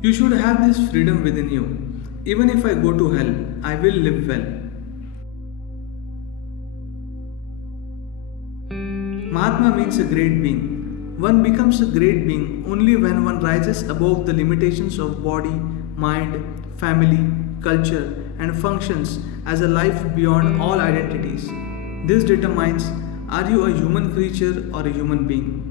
You should have this freedom within you. Even if I go to hell, I will live well. Mahatma means a great being. One becomes a great being only when one rises above the limitations of body, mind, family, culture, and functions as a life beyond all identities. This determines, are you a human creature or a human being?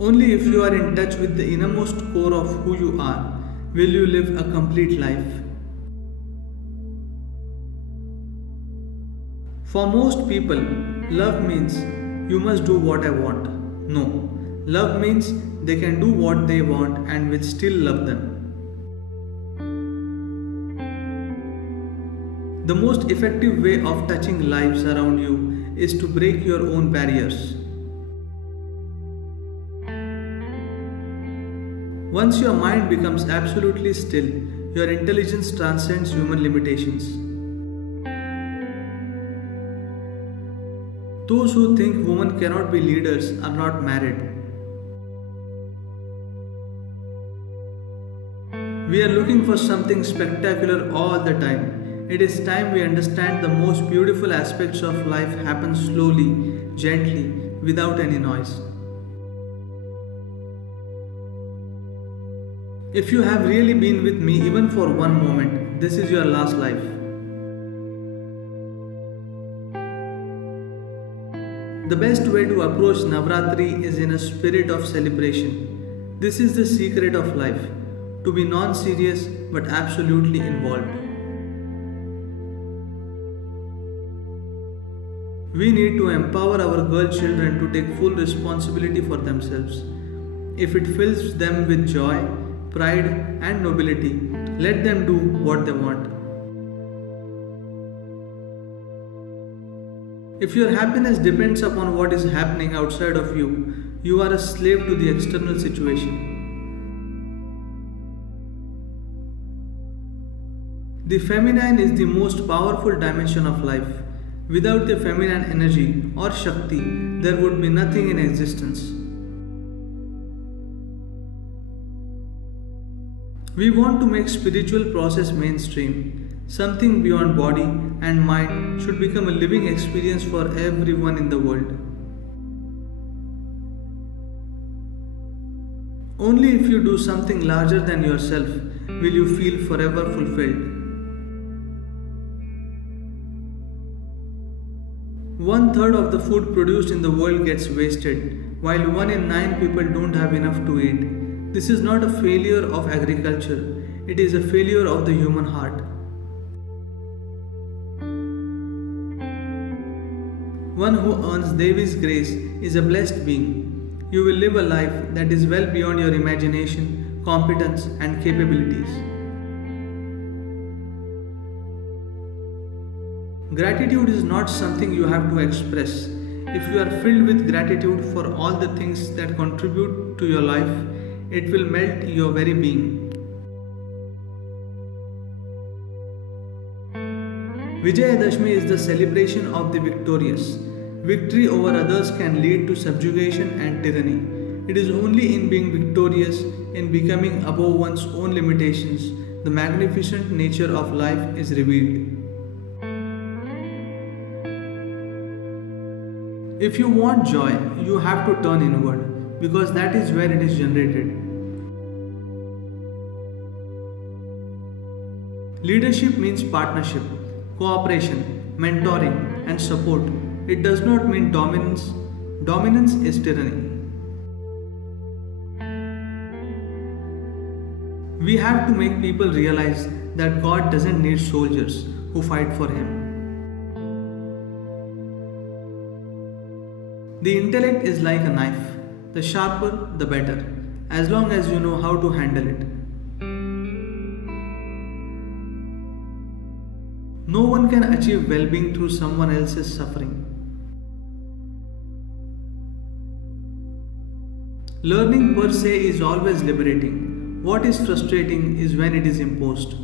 Only if you are in touch with the innermost core of who you are will you live a complete life. For most people, love means you must do what I want. No, love means they can do what they want and will still love them. The most effective way of touching lives around you is to break your own barriers. Once your mind becomes absolutely still, your intelligence transcends human limitations. Those who think women cannot be leaders are not married. We are looking for something spectacular all the time. It is time we understand the most beautiful aspects of life happen slowly, gently, without any noise. If you have really been with me even for one moment, this is your last life. The best way to approach Navratri is in a spirit of celebration. This is the secret of life, to be non serious but absolutely involved. We need to empower our girl children to take full responsibility for themselves. If it fills them with joy, pride, and nobility, let them do what they want. If your happiness depends upon what is happening outside of you, you are a slave to the external situation. The feminine is the most powerful dimension of life. Without the feminine energy or Shakti, there would be nothing in existence. We want to make spiritual process mainstream. Something beyond body and mind should become a living experience for everyone in the world. Only if you do something larger than yourself will you feel forever fulfilled. One third of the food produced in the world gets wasted, while 1 in 9 people don't have enough to eat. This is not a failure of agriculture, it is a failure of the human heart. One who earns Devi's grace is a blessed being. You will live a life that is well beyond your imagination, competence, and capabilities. Gratitude is not something you have to express. If you are filled with gratitude for all the things that contribute to your life, it will melt your very being. Vijayadashmi is the celebration of the victorious. Victory over others can lead to subjugation and tyranny. It is only in being victorious, in becoming above one's own limitations, the magnificent nature of life is revealed. If you want joy, you have to turn inward, because that is where it is generated. Leadership means partnership, cooperation, mentoring, and support. It does not mean dominance. Dominance is tyranny. We have to make people realize that God doesn't need soldiers who fight for Him. The intellect is like a knife. The sharper, the better, as long as you know how to handle it. No one can achieve well being through someone else's suffering. Learning per se is always liberating. What is frustrating is when it is imposed.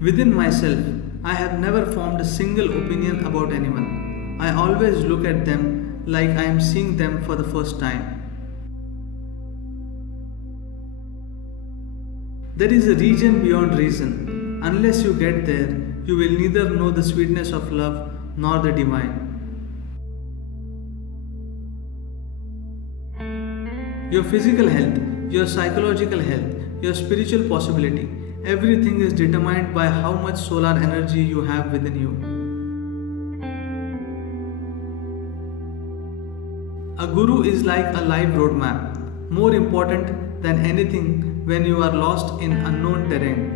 Within myself, I have never formed a single opinion about anyone. I always look at them like I am seeing them for the first time. There is a region beyond reason. Unless you get there, you will neither know the sweetness of love nor the divine. Your physical health, your psychological health, your spiritual possibility, everything is determined by how much solar energy you have within you. A guru is like a live roadmap, more important than anything when you are lost in unknown terrain.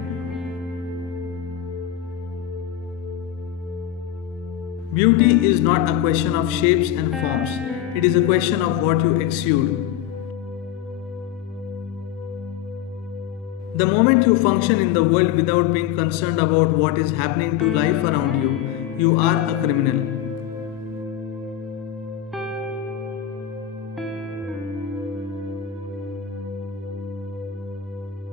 Beauty is not a question of shapes and forms, it is a question of what you exude. The moment you function in the world without being concerned about what is happening to life around you, you are a criminal.